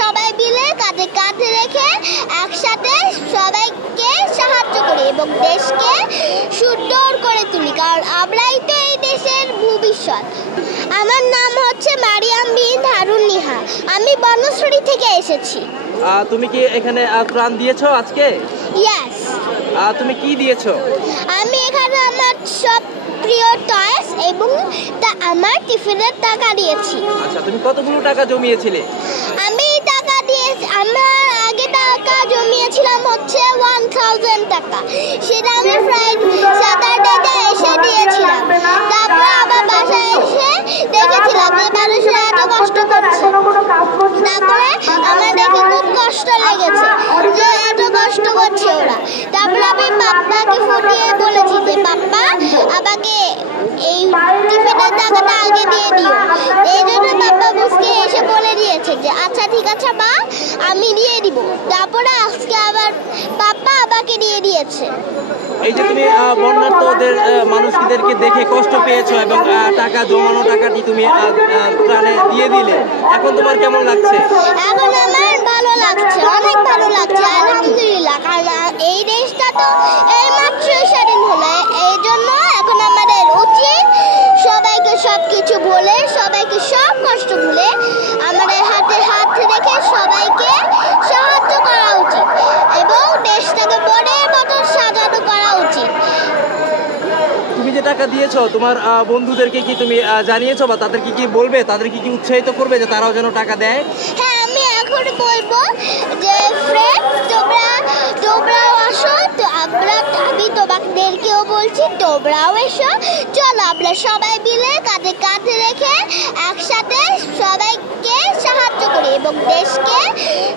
সবাই মিলে কাঁধে কাঁধ রেখে একসাথে সবাইকে সাহায্য করি এবং দেশকে সুন্দর করে তুলি, কারণ আমরাই তো এই দেশের ভবিষ্যৎ। আমার নাম হচ্ছে মারিয়াম বিন হারুন নিহা, আমি বনশ্রী থেকে এসেছি। তুমি কি এখানে ত্রাণ দিয়েছো আজকে? ইয়েস। তুমি কি দিয়েছো? আমি এখানে আমার সব প্রিয় টয়স এবং আমার টিফিনের টাকা দিয়েছি। আচ্ছা, তুমি কতগুলো টাকা জমিয়েছিলে? আমি টাকা দিয়েছি, আমার আগে টাকা জমিয়েছিলাম হচ্ছে 1000 টাকা, সেটা আমি স্যাটারডেতে এসে দিয়েছিলাম। তারপর আবার বাসায় এসে দেখেছিলাম যে মানুষরা এত কষ্ট করছে, তারপরে আমার দেখে খুব কষ্ট লেগেছে যে এত কষ্ট করছে ওরা। তারপর আমি পাপ্পাকে ফোন দিয়ে বলেছি যে পাপ্পা আমাকে এই টিফিনের টাকাটা আগে দিয়ে দিও। এই জন্য পাপ্পা মুসকে এসে বলে দিয়েছে যে আচ্ছা ঠিক আছে মা, আমি দিয়ে দিব। তারপরে আজকে আবার পাপ্পা আমাকে দিয়ে দিয়েছে। এই যে তুমি বন্যার্থদের মানুষদেরকে দেখে কষ্ট পেয়েছো এবং টাকা জমানো টাকাটি তুমি ত্রাণে দিয়ে দিলে, এখন তোমার কেমন লাগছে? এখন আমার ভালো লাগছে, অনেক ভালো লাগছে, আলহামদুলিল্লাহ। কারণ এই দেশটা তো এইমাত্র স্বাধীন হলো, এই জন্য এখন আমাদের উচিত সবাইকে সব কিছু বলে, সবাইকে সব কষ্ট ভুলে আমাদের হাতে হাত রেখে সবাইকে সাহায্য করা উচিত এবং দেশটাকে বনের মতো সাজানো করা উচিত। তুমি যে টাকা দিয়েছো তোমার বন্ধুদেরকে কি তুমি জানিয়েছো বা তাদেরকে কি বলবে, তাদেরকে কি উৎসাহিত করবে যে তারাও যেন টাকা দেয়? হ্যাঁ, আমি এখন বলবো যে ফ্রেন্ড তোমরাও আসো, তো আমি তোমাদেরকেও বলছি তোমরাও এসো, চলো আমরা সবাই মিলে কাঁধে কাঁধ রেখে একসাথে সবাইকে সাহায্য করি এবং দেশকে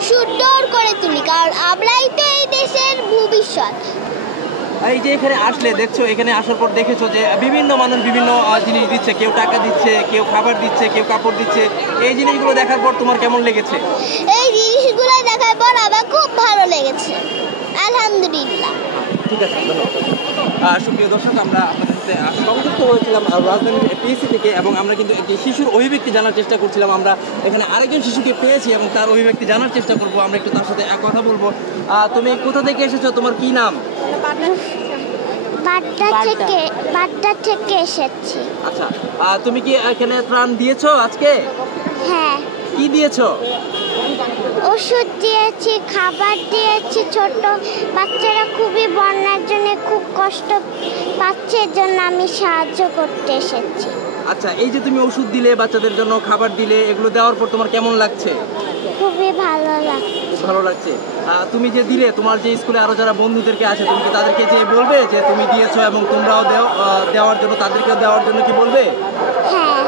সুন্দর করে তুলি, কারণ আমরাই তো এই দেশের ভবিষ্যৎ। এই যে এখানে আসলে দেখছো, এখানে আসার পর দেখেছো যে বিভিন্ন মানুষ বিভিন্ন জিনিস দিচ্ছে, কেউ টাকা দিচ্ছে, কেউ খাবার দিচ্ছে, কেউ কাপড় দিচ্ছে। এই জিনিসগুলো দেখার পর তোমার কেমন লেগেছে? এই জিনিসগুলো দেখার পর আমার খুব ভালো লেগেছে, আলহামদুলিল্লাহ। ঠিক আছে, ধন্যবাদ। সুপ্রিয় দর্শক, আমরা আপনাদের সাথে সংযুক্ত হয়েছিলাম রাজধানীর পিএসসি থেকে এবং আমরা কিন্তু একটি শিশুর অভিব্যক্তি জানার চেষ্টা করছিলাম। আমরা এখানে আরেকজন শিশুকে পেয়েছি এবং তার অভিব্যক্তি জানার চেষ্টা করব। আমরা একটু তার সাথে কথা বলবো। তুমি কোথা থেকে এসেছো, তোমার কি নাম? বাড্ডা থেকে এসেছি। আচ্ছা, তুমি কি এখানে ত্রাণ দিয়েছো আজকে? হ্যাঁ। কি দিয়েছো? ওষুধ দিয়েছি, খাবার দিয়েছি। ছোট বাচ্চারা খুবই বন্যার জন্য খুব কষ্ট পাচ্ছে, এর জন্য আমি সাহায্য করতে এসেছি। আচ্ছা, এই যে তুমি ওষুধ দিলে, বাচ্চাদের জন্য খাবার দিলে, এগুলো দেওয়ার পর তোমার কেমন লাগছে? খুবই ভালো লাগছে। ভালো লাগছে। তুমি যে দিলে, তোমার যে স্কুলে আরো যারা বন্ধুদেরকে আছে, তুমি কি তাদেরকে যে বলবে যে তুমি দিয়েছো এবং তোমরাও দেওয়ার জন্য, তাদেরকে দেওয়ার জন্য কি বলবে? হ্যাঁ।